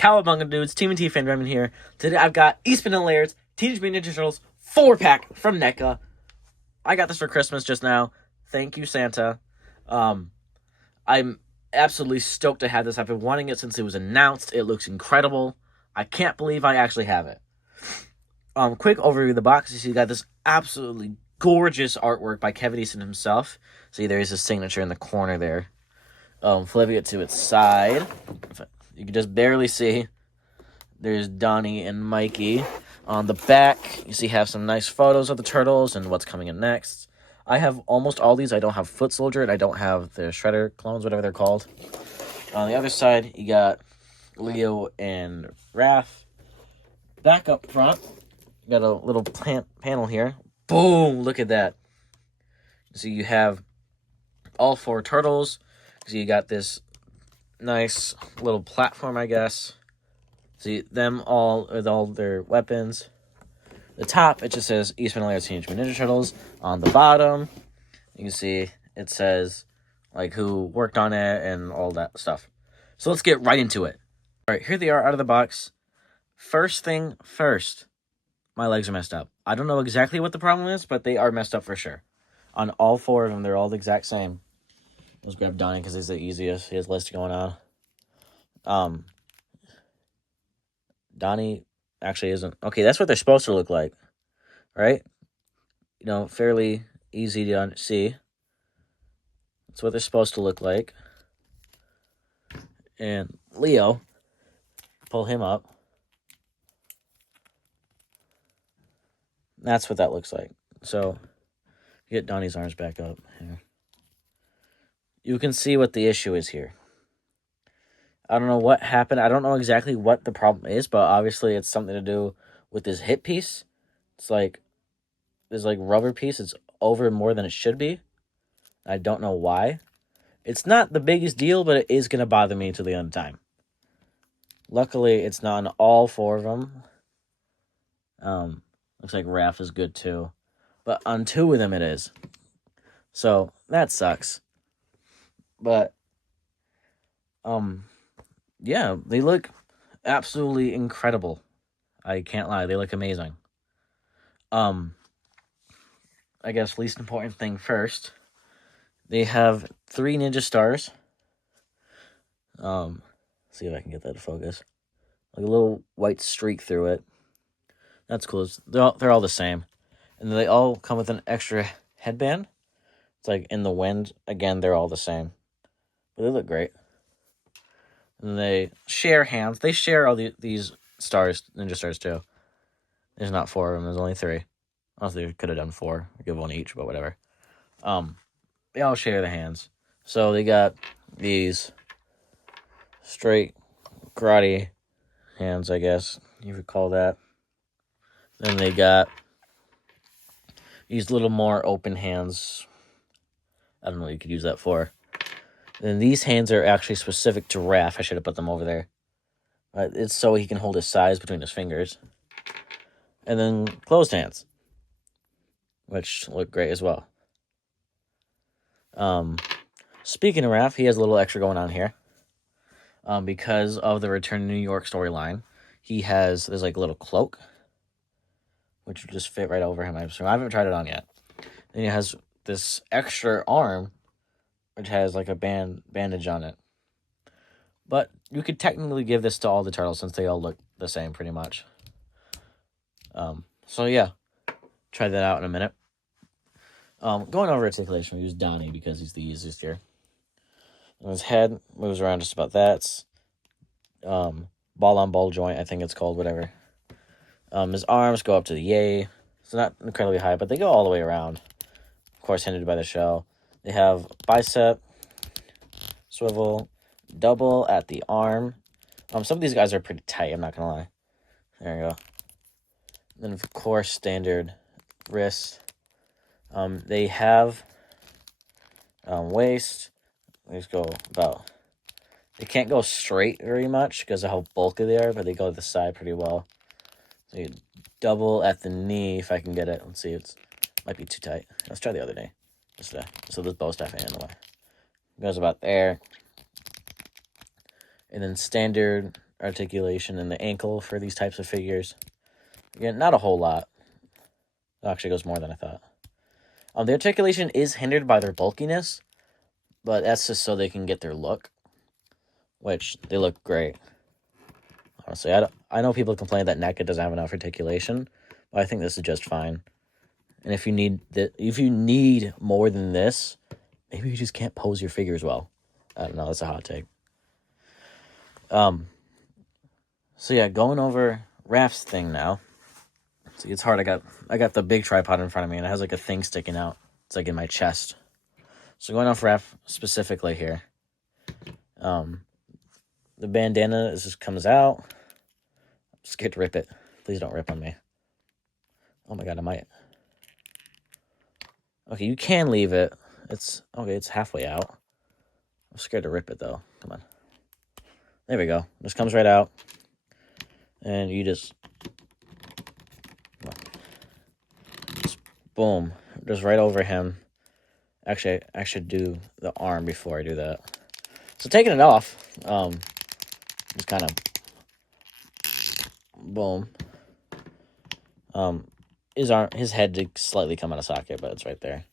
Cowabunga dudes, Tmnt fan Raymond here. Today I've got Eastman and Laird's Teenage Mutant Ninja Turtles 4-pack from NECA. I got this for Christmas just now. Thank you, Santa. I'm absolutely stoked to have this. I've been wanting it since it was announced. It looks incredible. I can't believe I actually have it. Quick overview of the box. You see, you got this absolutely gorgeous artwork by Kevin Easton himself. See, there is his signature in the corner there. Flipping it to its side, you can just barely see. There's Donnie and Mikey. On the back, you see, have some nice photos of the turtles and what's coming in next. I have almost all these. I don't have Foot Soldier, and I don't have the Shredder clones, whatever they're called. On the other side, you got Leo and Raph. Back up front, you got a little panel here. Boom! Look at that. So you have all 4 turtles. So you got this nice little platform, I guess. See them all with all their weapons. The top, it just says Eastman and Laird's Teenage Mutant Ninja Turtles. On the bottom, you can see it says like who worked on it and all that stuff. So let's get right into it. All right, here they are out of the box. First thing first, my legs are messed up. I don't know exactly what the problem is, but they are messed up for sure. On all 4 of them, they're all the exact same. Let's grab Donnie because he's the easiest. He has a list going on. Donnie actually isn't. Okay, that's what they're supposed to look like, right? You know, fairly easy to see. That's what they're supposed to look like. And Leo, pull him up. That's what that looks like. So, get Donnie's arms back up here. You can see what the issue is here. I don't know what happened. I don't know exactly what the problem is, but obviously it's something to do with this hip piece. It's like this rubber piece. It's over more than it should be. I don't know why. It's not the biggest deal, but it is going to bother me till the end of time. Luckily, it's not on all 4 of them. Looks like Raph is good too. But on 2 of them it is. So, that sucks. But, yeah, they look absolutely incredible. I can't lie, they look amazing. I guess least important thing first. They have 3 ninja stars. See if I can get that to focus. Like a little white streak through it. That's cool. They're all the same. And they all come with an extra headband. It's like in the wind. Again, they're all the same. But they look great. And they share hands. They share all these stars, ninja stars too. There's not 4 of them. There's only 3. Honestly, they could have done 4. Give 1 each, but whatever. They all share the hands. So they got these straight karate hands, I guess you would call that. Then they got these little more open hands. I don't know what you could use that for. Then these hands are actually specific to Raph. I should have put them over there. It's so he can hold his size between his fingers. And then closed hands, which look great as well. Speaking of Raph, he has a little extra going on here. Because of the Return to New York storyline, there's like a little cloak, which would just fit right over him. I haven't tried it on yet. Then he has this extra arm, which has like a bandage on it. But you could technically give this to all the turtles since they all look the same pretty much. So yeah, try that out in a minute. Going over articulation, we use Donnie because he's the easiest here. And his head moves around just about that. It's, ball-on-ball joint, I think it's called, whatever. His arms go up to the yay. It's not incredibly high, but they go all the way around. Of course, hindered by the shell. They have bicep, swivel, double at the arm. Some of these guys are pretty tight, I'm not going to lie. There you go. Then, of course, standard wrist. They have waist. These go about... They can't go straight very much because of how bulky they are, but they go to the side pretty well. So you double at the knee if I can get it. Let's see, might be too tight. Let's try the other knee. So this bow staff ain't in the way. It goes about there. And then standard articulation in the ankle for these types of figures. Again, not a whole lot. It actually goes more than I thought. The articulation is hindered by their bulkiness, but that's just so they can get their look, which they look great. Honestly, I know people complain that NECA doesn't have enough articulation, but I think this is just fine. And if you need more than this, maybe you just can't pose your figures well. I don't know. That's a hot take. So yeah, going over Raph's thing now. See, it's hard. I got the big tripod in front of me, and it has like a thing sticking out. It's like in my chest. So going off Raph specifically here. The bandana just comes out. I'm scared to rip it. Please don't rip on me. Oh my god, I might. Okay, you can leave it. It's halfway out. I'm scared to rip it though. Come on. There we go. This comes right out. And you just boom. Just right over him. Actually, I should do the arm before I do that. So taking it off, just kind of boom. His head did slightly come out of socket, but it's right there.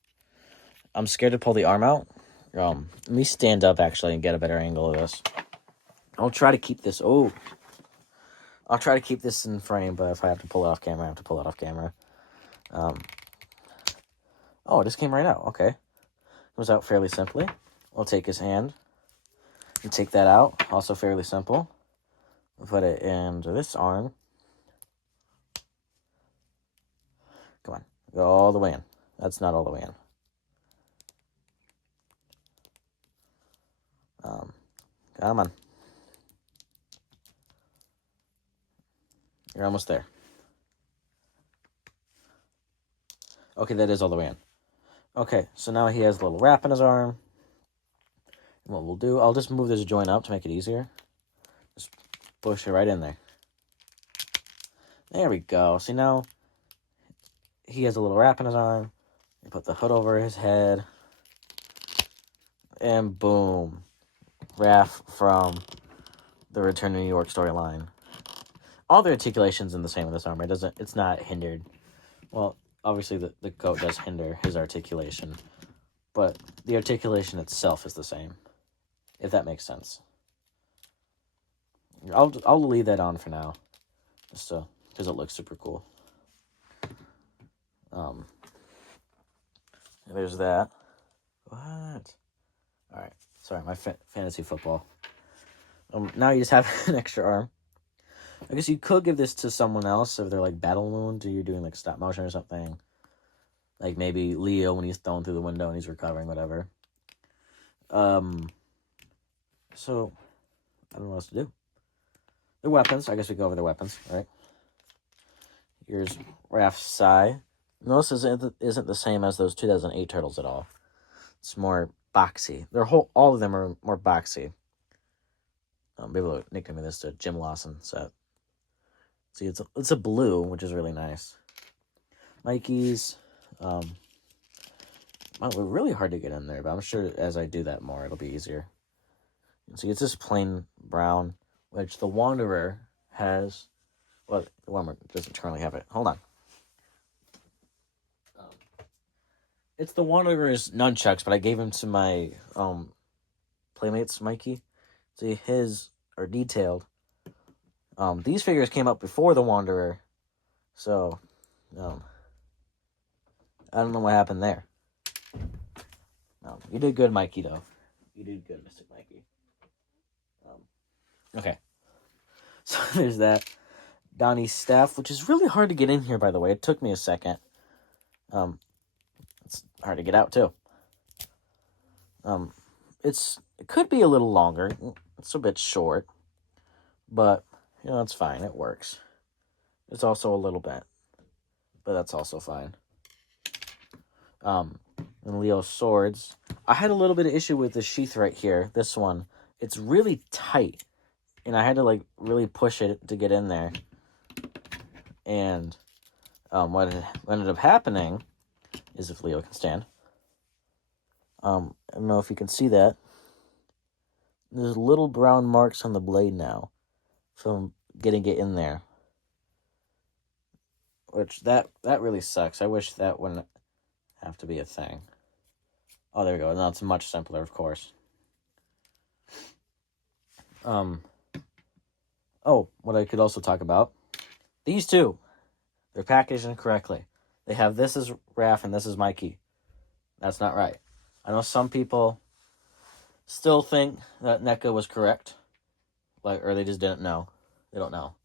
I'm scared to pull the arm out. Let me stand up actually and get a better angle of this. I'll try to keep this. I'll try to keep this in frame, but if I have to pull it off camera, I have to pull it off camera. It just came right out. Okay, comes out fairly simply. We'll take his hand and take that out. Also fairly simple. We'll put it into this arm. Come on, go all the way in. That's not all the way in. Come on. You're almost there. Okay, that is all the way in. Okay, so now he has a little wrap in his arm. And what we'll do, I'll just move this joint up to make it easier. Just push it right in there. There we go. See, now he has a little wrap in his arm. You put the hood over his head. And boom. Raph from the Return to New York storyline. All the articulation's in the same with this armor. It's not hindered. Well, obviously the coat does hinder his articulation, but the articulation itself is the same, if that makes sense. I'll leave that on for now, just so because it looks super cool. There's that. What? All right. Sorry, my fantasy football. Now you just have an extra arm. I guess you could give this to someone else if they're like battle wound, or you're doing like stop motion or something. Like maybe Leo when he's thrown through the window and he's recovering, whatever. So I don't know what else to do. The weapons, I guess we go over the weapons, right? Here's Raph's Sai. Notice isn't the same as those 2008 turtles at all. It's more boxy. All of them are more boxy. Maybe we'll nickname this to Jim Lawson set. See, it's a blue, which is really nice. Mikey's, well, they're really hard to get in there, but I'm sure as I do that more, it'll be easier. See, it's just plain brown, which the Wanderer has. Well, the Wanderer doesn't currently have it. Hold on. It's the Wanderer's nunchucks, but I gave him to my Playmates Mikey. See, his are detailed. These figures came up before the Wanderer, so I don't know what happened there. You did good, Mikey, though. You did good, Mr. Mikey. Okay. So there's that. Donnie's staff, which is really hard to get in here, by the way. It took me a second. It's hard to get out, too. It could be a little longer. It's a bit short. But, it's fine. It works. It's also a little bent. But that's also fine. And Leo's swords. I had a little bit of issue with the sheath right here. This one. It's really tight. And I had to, really push it to get in there. And what ended up happening is, if Leo can stand. I don't know if you can see that. There's little brown marks on the blade now. from getting it in there. Which, that really sucks. I wish that wouldn't have to be a thing. Oh, there we go. Now it's much simpler, of course. Oh, what I could also talk about. These two. They're packaged incorrectly. They have this as Raph and this is Mikey. That's not right. I know some people still think that NECA was correct. Or they just didn't know. They don't know.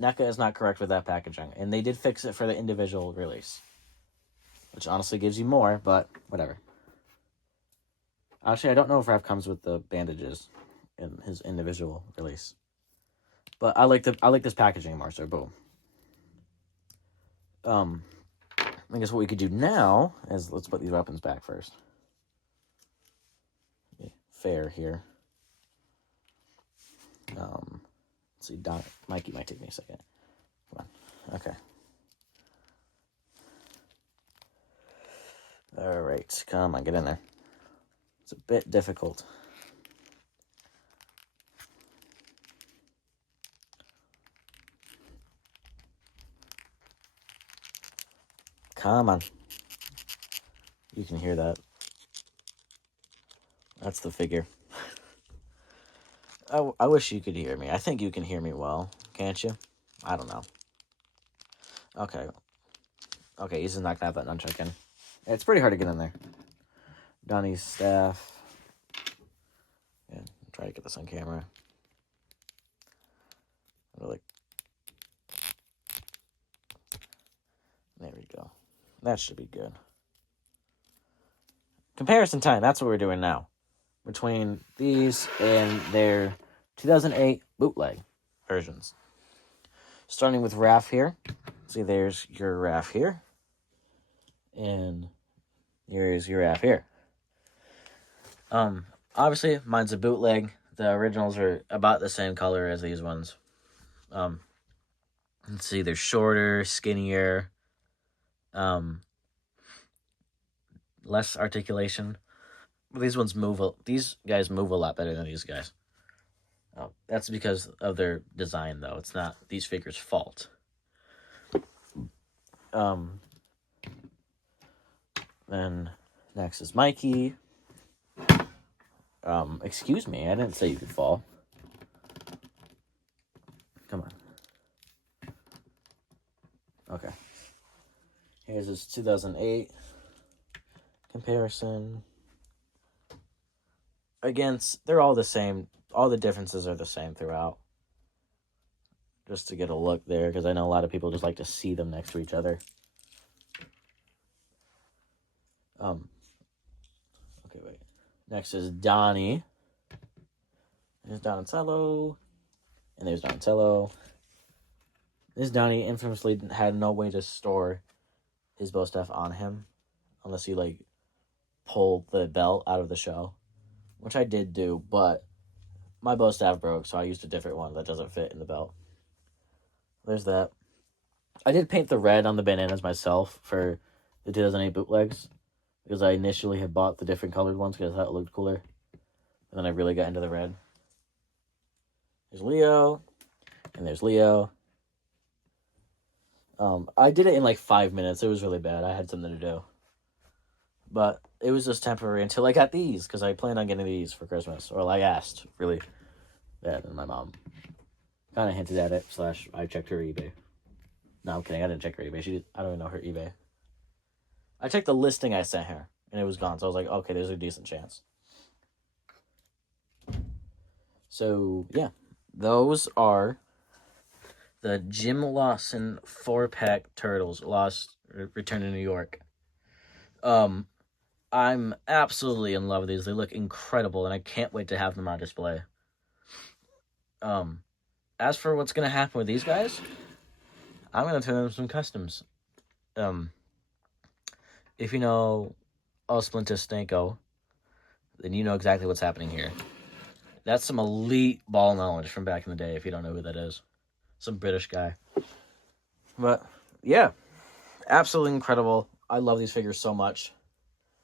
NECA is not correct with that packaging. And they did fix it for the individual release. Which honestly gives you more, but whatever. Actually, I don't know if Raph comes with the bandages in his individual release. But I like this packaging more, so boom. I guess what we could do now is let's put these weapons back first. Fair here. Let's see, Mikey might take me a second. Come on. Okay. Alright, come on, get in there. It's a bit difficult. Come on. You can hear that. That's the figure. I wish you could hear me. I think you can hear me well. Can't you? I don't know. Okay. Okay, he's just not gonna have that nunchuck in. It's pretty hard to get in there. Donnie's staff. Yeah, try to get this on camera. Really. There we go. That should be good. Comparison time. That's what we're doing now. Between these and their 2008 bootleg versions. Starting with Raph here. See, there's your Raph here. And here's your Raph here. Obviously, mine's a bootleg. The originals are about the same color as these ones. Let's see, they're shorter, skinnier, less articulation. These guys move a lot better than these guys. That's because of their design, though. It's not these figures' fault. Then next is Mikey. Excuse me, I didn't say you could fall. Come on. Okay. Here's his 2008 comparison. They're all the same. All the differences are the same throughout. Just to get a look there, because I know a lot of people just like to see them next to each other. Okay, wait. Next is Donnie. There's Donatello. And there's Donatello. This Donnie infamously had no way to store his bow staff on him. Unless you, pull the belt out of the shell. Which I did do, but my bow staff broke, so I used a different one that doesn't fit in the belt. There's that. I did paint the red on the bananas myself for the 2008 bootlegs, because I initially had bought the different colored ones because I thought it looked cooler. And then I really got into the red. There's Leo, and there's Leo. I did it in 5 minutes. It was really bad. I had something to do. But it was just temporary until I got these, because I planned on getting these for Christmas. Or I asked, really, that, and my mom kind of hinted at it, / I checked her eBay. No, I'm kidding, I didn't check her eBay. I don't even know her eBay. I checked the listing I sent her, and it was gone, so I was like, okay, there's a decent chance. So, yeah, those are the Jim Lawson 4-pack Turtles, Return to New York. I'm absolutely in love with these. They look incredible, and I can't wait to have them on display. As for what's going to happen with these guys, I'm going to turn them some customs. If you know Splinter Stanko, then you know exactly what's happening here. That's some elite ball knowledge from back in the day, if you don't know who that is. Some British guy. But, yeah. Absolutely incredible. I love these figures so much.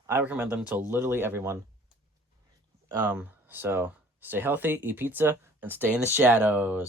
I recommend them to literally everyone. So, stay healthy, eat pizza, and stay in the shadows.